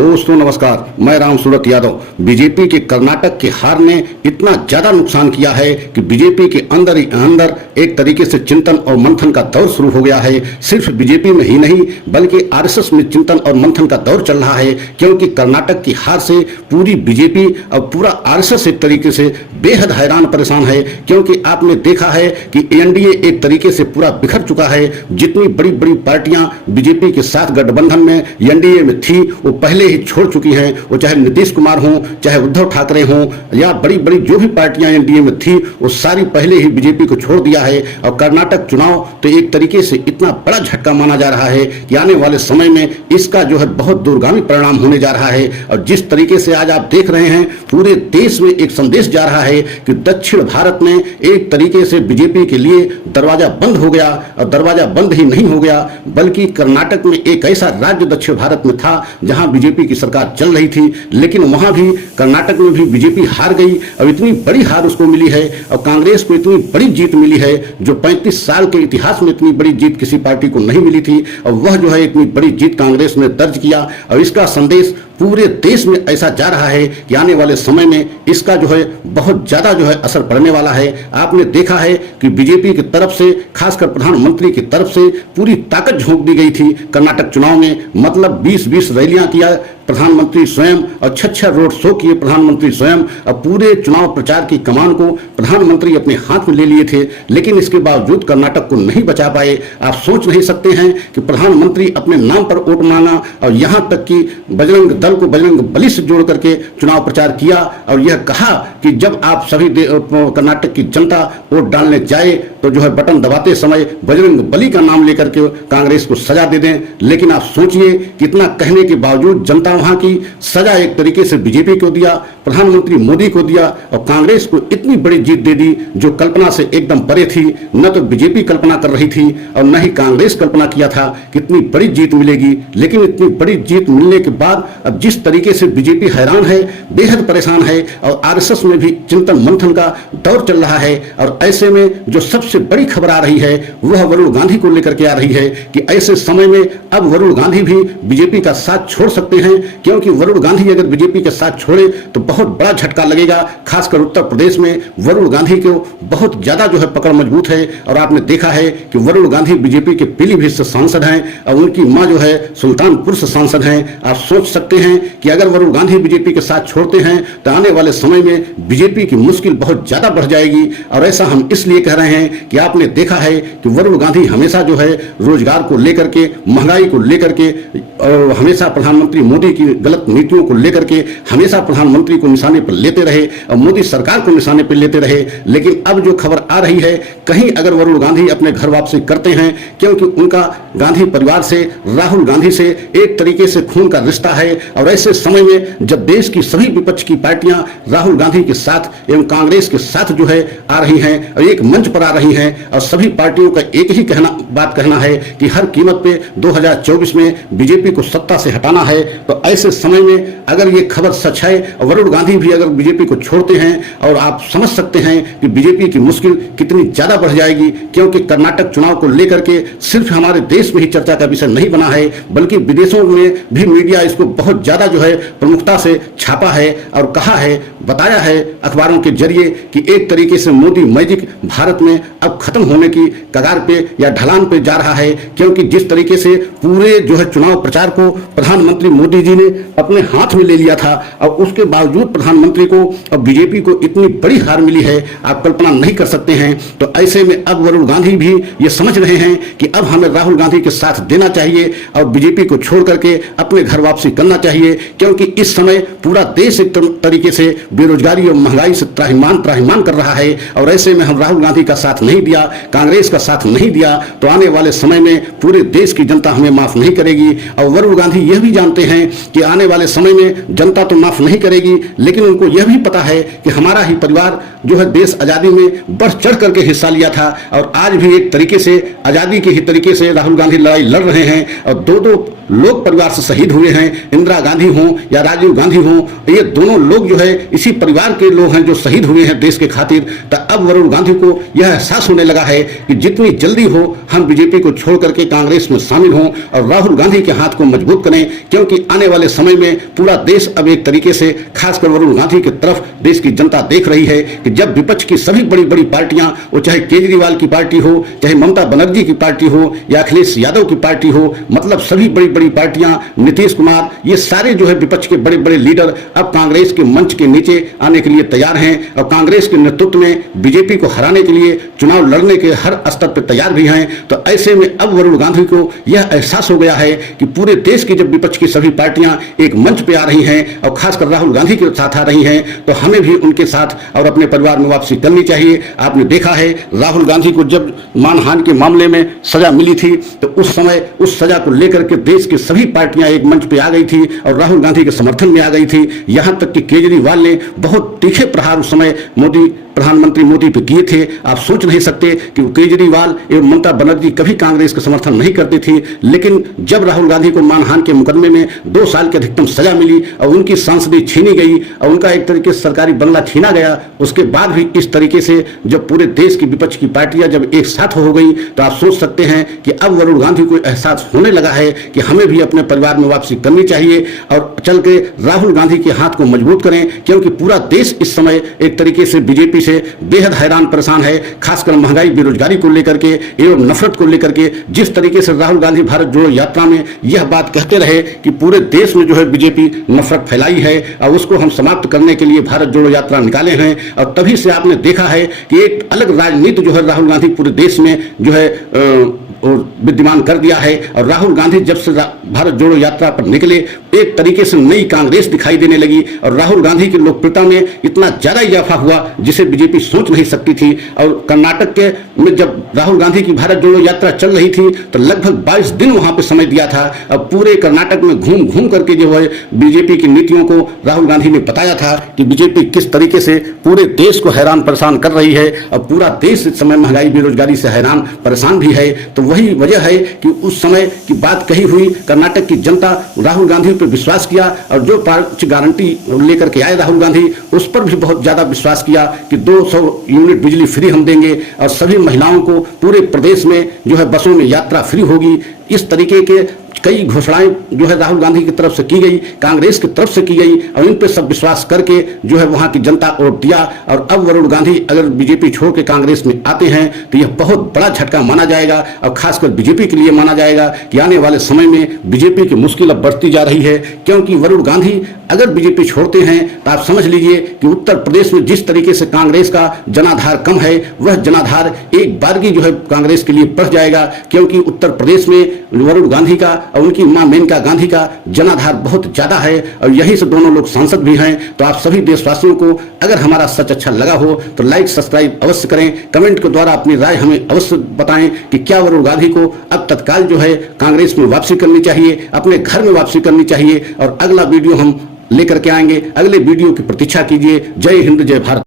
दोस्तों नमस्कार, मैं राम सूरत यादव। बीजेपी के कर्नाटक की हार ने इतना ज्यादा नुकसान किया है कि बीजेपी के अंदर ही अंदर एक तरीके से चिंतन और मंथन का दौर शुरू हो गया है। सिर्फ बीजेपी में ही नहीं बल्कि आरएसएस में चिंतन और मंथन का दौर चल रहा है, क्योंकि कर्नाटक की हार से पूरी बीजेपी और पूरा आरएसएस एक तरीके से बेहद हैरान परेशान है। क्योंकि आपने देखा है कि एनडीए एक तरीके से पूरा बिखर चुका है। जितनी बड़ी बड़ी पार्टियां बीजेपी के साथ गठबंधन में एनडीए में थी वो पहले ही छोड़ चुकी हैं। वो चाहे नीतीश कुमार हों, चाहे उद्धव ठाकरे हों, या बड़ी बड़ी जो भी पार्टियां एनडीए में थी वो सारी पहले ही बीजेपी को छोड़ दिया है। और कर्नाटक चुनाव तो एक तरीके से इतना बड़ा झटका माना जा रहा है कि आने वाले समय में इसका जो है बहुत दूरगामी परिणाम होने जा रहा है। और जिस तरीके से आज आप देख रहे हैं पूरे देश में एक संदेश जा रहा है कि दक्षिण भारत में एक तरीके से बीजेपी के लिए दरवाजा बंद हो गया। और दरवाजा बंद ही नहीं हो गया बल्कि कर्नाटक में एक ऐसा राज्य दक्षिण भारत में था जहां बीजेपी की सरकार चल रही थी, लेकिन वहां भी कर्नाटक में भी बीजेपी हार गई। और इतनी बड़ी हार उसको मिली है और कांग्रेस को इतनी बड़ी जीत मिली है जो 35 साल के इतिहास में इतनी बड़ी जीत किसी पार्टी को नहीं मिली थी। और वह जो है इतनी बड़ी जीत कांग्रेस ने दर्ज किया। और इसका संदेश पूरे देश में ऐसा जा रहा है कि आने वाले समय में इसका जो है बहुत ज्यादा जो है असर पड़ने वाला है। आपने देखा है कि बीजेपी की तरफ से खासकर प्रधानमंत्री की तरफ से पूरी ताकत झोंक दी गई थी कर्नाटक चुनाव में। मतलब 20-20 रैलियां किया प्रधानमंत्री स्वयं और 6 रोड शो किए प्रधानमंत्री स्वयं। और पूरे चुनाव प्रचार की कमान को प्रधानमंत्री अपने हाथ में ले लिए थे, लेकिन इसके बावजूद कर्नाटक को नहीं बचा पाए। आप सोच नहीं सकते हैं कि प्रधानमंत्री अपने नाम पर वोट मांगा और यहां तक कि बजरंग दल को बजरंग बली से जोड़ करके चुनाव प्रचार किया और यह कहा कि जब आप सभी कर्नाटक की जनता वोट डालने जाए तो जो है बटन दबाते समय बजरंग बली का नाम लेकर के कांग्रेस को सजा दे दें। लेकिन आप सोचिए कितना कहने के बावजूद जनता वहां की सजा एक तरीके से बीजेपी को दिया, प्रधानमंत्री मोदी को दिया और कांग्रेस को इतनी बड़ी जीत दे दी जो कल्पना से एकदम परे थी। न तो बीजेपी कल्पना कर रही थी और न ही कांग्रेस कल्पना किया था कितनी बड़ी जीत मिलेगी। लेकिन इतनी बड़ी जीत मिलने के बाद अब जिस तरीके से बीजेपी हैरान है, बेहद परेशान है और आरएसएस में भी चिंतन मंथन का दौर चल रहा है। और ऐसे में जो सबसे बड़ी खबर आ रही है वह वरुण गांधी को लेकर के आ रही है कि ऐसे समय में अब वरुण गांधी भी बीजेपी का साथ छोड़ सकते हैं, क्योंकि वरुण गांधी अगर बीजेपी के साथ छोड़े तो बहुत बड़ा झटका लगेगा। खासकर उत्तर प्रदेश में वरुण गांधी को बहुत ज्यादा जो है पकड़ मजबूत है। और आपने देखा है कि वरुण गांधी बीजेपी के पीलीभीत से सांसद हैं और उनकी मां जो है सुल्तानपुर से सांसद हैं। आप सोच सकते हैं कि अगर वरुण गांधी बीजेपी के साथ छोड़ते हैं तो आने वाले समय में बीजेपी की मुश्किल बहुत ज्यादा बढ़ जाएगी। और ऐसा हम इसलिए कह रहे हैं कि आपने देखा है कि वरुण गांधी हमेशा जो है रोजगार को लेकर के, महंगाई को लेकर के और हमेशा प्रधानमंत्री मोदी की गलत नीतियों को लेकर के हमेशा प्रधानमंत्री को निशाने पर लेते रहे और मोदी सरकार को निशाने पर लेते रहे। लेकिन अब जो खबर आ रही है कहीं अगर वरुण गांधी अपने घर वापसी करते हैं, क्योंकि उनका गांधी परिवार से, राहुल गांधी से एक तरीके से खून का रिश्ता है। और ऐसे समय में जब देश की सभी विपक्ष की पार्टियां राहुल गांधी के साथ एवं कांग्रेस के साथ जो है आ रही हैं और एक मंच पर आ रही हैं और सभी पार्टियों का एक ही बात कहना है कि हर कीमत पे 2024 में बीजेपी को सत्ता से हटाना है, तो ऐसे समय में अगर ये खबर सच है और वरुण गांधी भी अगर बीजेपी को छोड़ते हैं और आप समझ सकते हैं कि बीजेपी की मुश्किल कितनी ज्यादा बढ़ जाएगी। क्योंकि कर्नाटक चुनाव को लेकर के सिर्फ हमारे देश में ही चर्चा का विषय नहीं बना है बल्कि विदेशों में भी मीडिया इसको बहुत ज्यादा जो है प्रमुखता से छापा है और कहा है, बताया है अखबारों के जरिए कि एक तरीके से मोदी मैजिक भारत में अब खत्म होने की कगार पे या ढलान पे जा रहा है। क्योंकि जिस तरीके से पूरे जो है चुनाव प्रचार को प्रधानमंत्री मोदी जी ने अपने हाथ में ले लिया था और उसके बावजूद प्रधानमंत्री को और बीजेपी को इतनी बड़ी हार मिली है, आप कल्पना नहीं कर सकते हैं। तो ऐसे में अब वरुण गांधी भी ये समझ रहे हैं कि अब हमें राहुल गांधी के साथ देना चाहिए और बीजेपी को छोड़ करके अपने घर वापसी करना चाहिए। क्योंकि इस समय पूरा देश एक तरीके से बेरोजगारी और महंगाई से त्राहिमाम कर रहा है। और ऐसे में हम राहुल गांधी का साथ नहीं दिया, कांग्रेस का साथ नहीं दिया तो आने वाले समय में पूरे देश की जनता हमें माफ नहीं करेगी। और वरुण गांधी यह भी जानते हैं कि आने वाले समय में जनता तो माफ नहीं करेगी, लेकिन उनको यह भी पता है कि हमारा ही परिवार जो है देश आजादी में बढ़ चढ़ करके हिस्सा लिया था और आज भी एक तरीके से आजादी के ही तरीके से राहुल गांधी लड़ाई लड़ रहे हैं। और दो लोग परिवार से शहीद हुए हैं, इंदिरा गांधी हों या राजीव गांधी हों, ये दोनों लोग जो है इसी परिवार के लोग हैं जो शहीद हुए हैं देश के खातिर। तो अब वरुण गांधी को यह एहसास होने लगा है कि जितनी जल्दी हो हम बीजेपी को छोड़ करके कांग्रेस में शामिल हों और राहुल गांधी के हाथ को मजबूत करें, क्योंकि आने वाले समय में पूरा देश अब एक तरीके से खासकर वरुण गांधी की तरफ देश की जनता देख रही है कि जब विपक्ष की सभी बड़ी बड़ी पार्टियां, वो चाहे केजरीवाल की पार्टी हो, चाहे ममता बनर्जी की पार्टी हो या अखिलेश यादव की पार्टी हो, मतलब सभी बड़ी बड़ी पार्टियां, नीतीश कुमार, ये सारे जो है विपक्ष के बड़े बड़े लीडर अब कांग्रेस के मंच के नीचे आने के लिए तैयार हैं और कांग्रेस के नेतृत्व में बीजेपी को हराने के लिए चुनाव लड़ने के हर स्तर पर तैयार भी हैं। तो ऐसे में अब वरुण गांधी को यह एहसास हो गया है कि पूरे देश की जब विपक्ष की सभी पार्टियां एक मंच पे आ रही हैं और खासकर राहुल गांधी के साथ आ रही हैं, तो हमें भी उनके साथ और अपने परिवार में वापसी करनी चाहिए। आपने देखा है राहुल गांधी को जब मानहानि के मामले में सजा मिली थी तो उस समय उस सजा को लेकर के देश की सभी पार्टियां एक मंच पे आ गई थी और राहुल गांधी के समर्थन में आ गई थी। यहां तक कि केजरीवाल ने बहुत तीखे प्रहार उस समय प्रधानमंत्री मोदी पे किए थे। आप सोच नहीं सकते कि केजरीवाल एवं ममता बनर्जी कभी कांग्रेस का समर्थन नहीं करती थी, लेकिन जब राहुल गांधी को मानहानि के मुकदमे में 2 साल की अधिकतम सजा मिली और उनकी सांसदी छीनी गई और उनका एक तरीके से सरकारी बंगला छीना गया, उसके बाद भी इस तरीके से जब पूरे देश की विपक्ष की पार्टियां जब एक साथ हो गई, तो आप सोच सकते हैं कि अब वरुण गांधी को एहसास होने लगा है कि हमें भी अपने परिवार में वापसी करनी चाहिए और चल के राहुल गांधी के हाथ को मजबूत करें, क्योंकि पूरा देश इस समय एक तरीके से बीजेपी से बेहद हैरान परेशान है, खासकर महंगाई, बेरोजगारी को लेकर के एवं नफरत को लेकर के। जिस तरीके से राहुल गांधी भारत जोड़ो यात्रा में यह बात कहते रहे कि पूरे देश में जो है बीजेपी नफरत फैलाई है और उसको हम समाप्त करने के लिए भारत जोड़ो यात्रा निकाले हैं, और तभी से आपने देखा है कि एक अलग राजनीति जो है राहुल गांधी पूरे देश में जो है विद्यमान कर दिया है। और राहुल गांधी जब से भारत जोड़ो यात्रा पर निकले, एक तरीके से नई कांग्रेस दिखाई देने लगी और राहुल गांधी की लोकप्रियता में इतना ज्यादा इजाफा हुआ जिसे बीजेपी सोच नहीं सकती थी। और कर्नाटक के में जब राहुल गांधी की भारत जोड़ो यात्रा चल रही थी तो लगभग 22 दिन वहां पे समय दिया था और पूरे कर्नाटक में घूम घूम करके जो है बीजेपी की नीतियों को राहुल गांधी ने बताया था कि बीजेपी किस तरीके से पूरे देश को हैरान परेशान कर रही है और पूरा देश इस समय महंगाई, बेरोजगारी से हैरान परेशान भी है। तो वही वजह है कि उस समय की बात कही हुई, कर्नाटक की जनता राहुल गांधी पर विश्वास किया और जो 5 गारंटी लेकर के आए राहुल गांधी, उस पर भी बहुत ज्यादा विश्वास किया कि 200 यूनिट बिजली फ्री हम देंगे और सभी महिलाओं को पूरे प्रदेश में जो है बसों में यात्रा फ्री होगी। इस तरीके के कई घोषणाएं जो है राहुल गांधी की तरफ से की गई, कांग्रेस की तरफ से की गई और इन पे सब विश्वास करके जो है वहां की जनता वोट दिया। और अब वरुण गांधी अगर बीजेपी छोड़ के कांग्रेस में आते हैं तो यह बहुत बड़ा झटका माना जाएगा और खासकर बीजेपी के लिए माना जाएगा कि आने वाले समय में बीजेपी की मुश्किल अब बढ़ती जा रही है, क्योंकि वरुण गांधी अगर बीजेपी छोड़ते हैं तो आप समझ लीजिए कि उत्तर प्रदेश में जिस तरीके से कांग्रेस का जनाधार कम है, वह जनाधार एक बारगी जो है कांग्रेस के लिए बढ़ जाएगा, क्योंकि उत्तर प्रदेश में वरुण गांधी का और उनकी मां मेनका गांधी का जनाधार बहुत ज्यादा है और यहीं से दोनों लोग सांसद भी हैं। तो आप सभी देशवासियों को अगर हमारा सच अच्छा लगा हो तो लाइक सब्सक्राइब अवश्य करें, कमेंट के द्वारा अपनी राय हमें अवश्य बताएं कि क्या वरुण गांधी को अब तत्काल जो है कांग्रेस में वापसी करनी चाहिए, अपने घर में वापसी करनी चाहिए। और अगला वीडियो हम लेकर के आएंगे, अगले वीडियो की प्रतीक्षा कीजिए। जय हिंद, जय भारत।